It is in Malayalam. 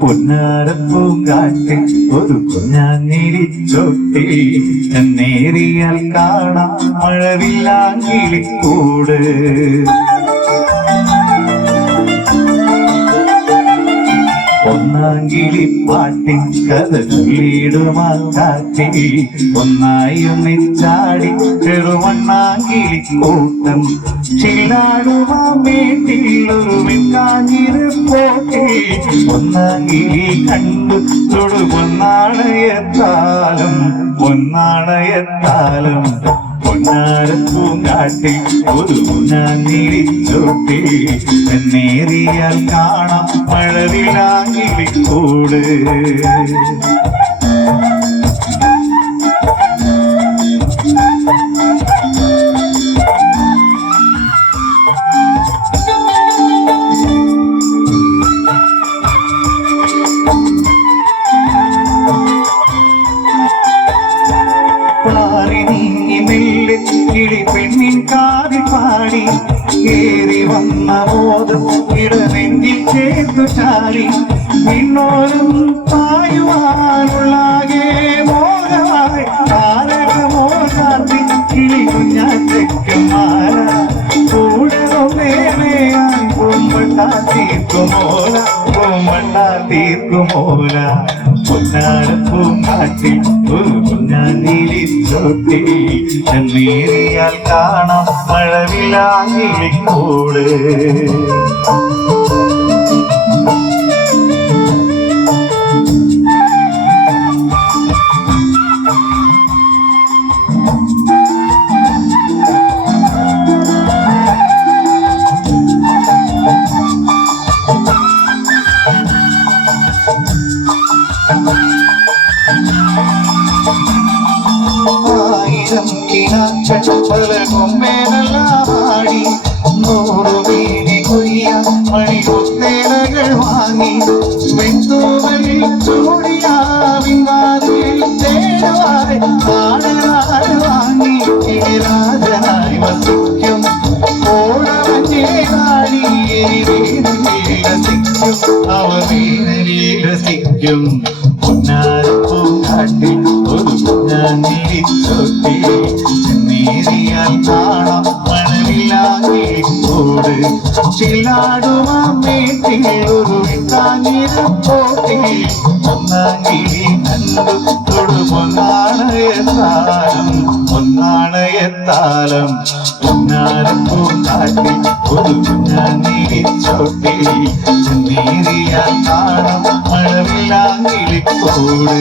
പൊന്നാരപ്പൂങ്കാട്ടിൽ ഒരു കുഞ്ഞാഞ്ഞിരിച്ചോട്ടി എന്നേറിയാൽ കാണാം മഴവില്ലാങ്കിളിക്കൂട്. ഒന്നാങ്കിളി പാട്ടിൻ കഥ ചൊല്ലിടുമാറ്റി ഒന്നായി ഒന്നിച്ചാടി ചെറുവണ്ണാങ്കിളി കൂട്ടം ചില്ലാടുമാമേട്ടിൽ ഒരു വെക്കാഞ്ഞിരുപ്പോട്ടി. ഒന്നാങ്കിളി കണ്ടു തൊടുപൊന്നാണയത്താലും പൊന്നാണയത്താലും പൊന്നാരപ്പൂങ്കാട്ടിൽ ഒരു കുഞ്ഞാഞ്ഞിരിച്ചോട്ടി എന്നേറിയാൽ കാണാം മഴവിലാങ്കിളിക്കൂട്. കിളി പെണ്ണിൻ കാതിൽ പാടി കേറി വന്ന ബോധം ഇടനെഞ്ചിൽ ചേർത്തു ചാടി നിന്നോരും പായുവാനുള്ളാകെ മോഹമായി താരകമോകാത്തി കിളി കുഞ്ഞാറ്റയ്ക്കുമാല കൂടെ തീർക്കുമോല തീർക്കുമോല. പൊന്നാരപ്പൂങ്കാട്ടിൽ ഒരു കുഞ്ഞാഞ്ഞിരിച്ചോട്ടി എന്നേറിയാൽ കാണാം മഴവിലാങ്കിളിക്കൂട്. ആയിരം കിനാക്കൾ പല കൊമ്പേനല്ലാടി നൂറു വീണി കൊയ്യ മണികൊത്തേനകൾ വാങ്ങി വെന്തൂവലിൽ ചൂടിയാവിങ്ങാതിൽ തേടുവായി നാട് വാങ്ങി രാജനായി വസിക്കും ഓടവഞ്ഞേനാടി രസിക്കും അവനീനലി രസിക്കും. പൊന്നാരപ്പൂങ്കാട്ടിൽ ഒരു കുഞ്ഞാഞ്ഞിരിച്ചോട്ടി എന്നേറിയാൽ കാണാം മഴവില്ലാങ്കിളിക്കൂട്. ചില്ലാടുമാമേട്ടിൽ ഒരു വെക്കാഞ്ഞിരുപ്പോട്ടി ഒന്നാങ്കിളി കണ്ടു തൊടുപൊന്നാണയത്താലും പൊന്നാണയത്താലും. പൊന്നാരപ്പൂങ്കാട്ടിൽ ഒരു കുഞ്ഞാഞ്ഞിരിച്ചോട്ടി എന്നേറിയാൽ കാണാം മഴവില്ലാങ്കിളിക്കൂട്.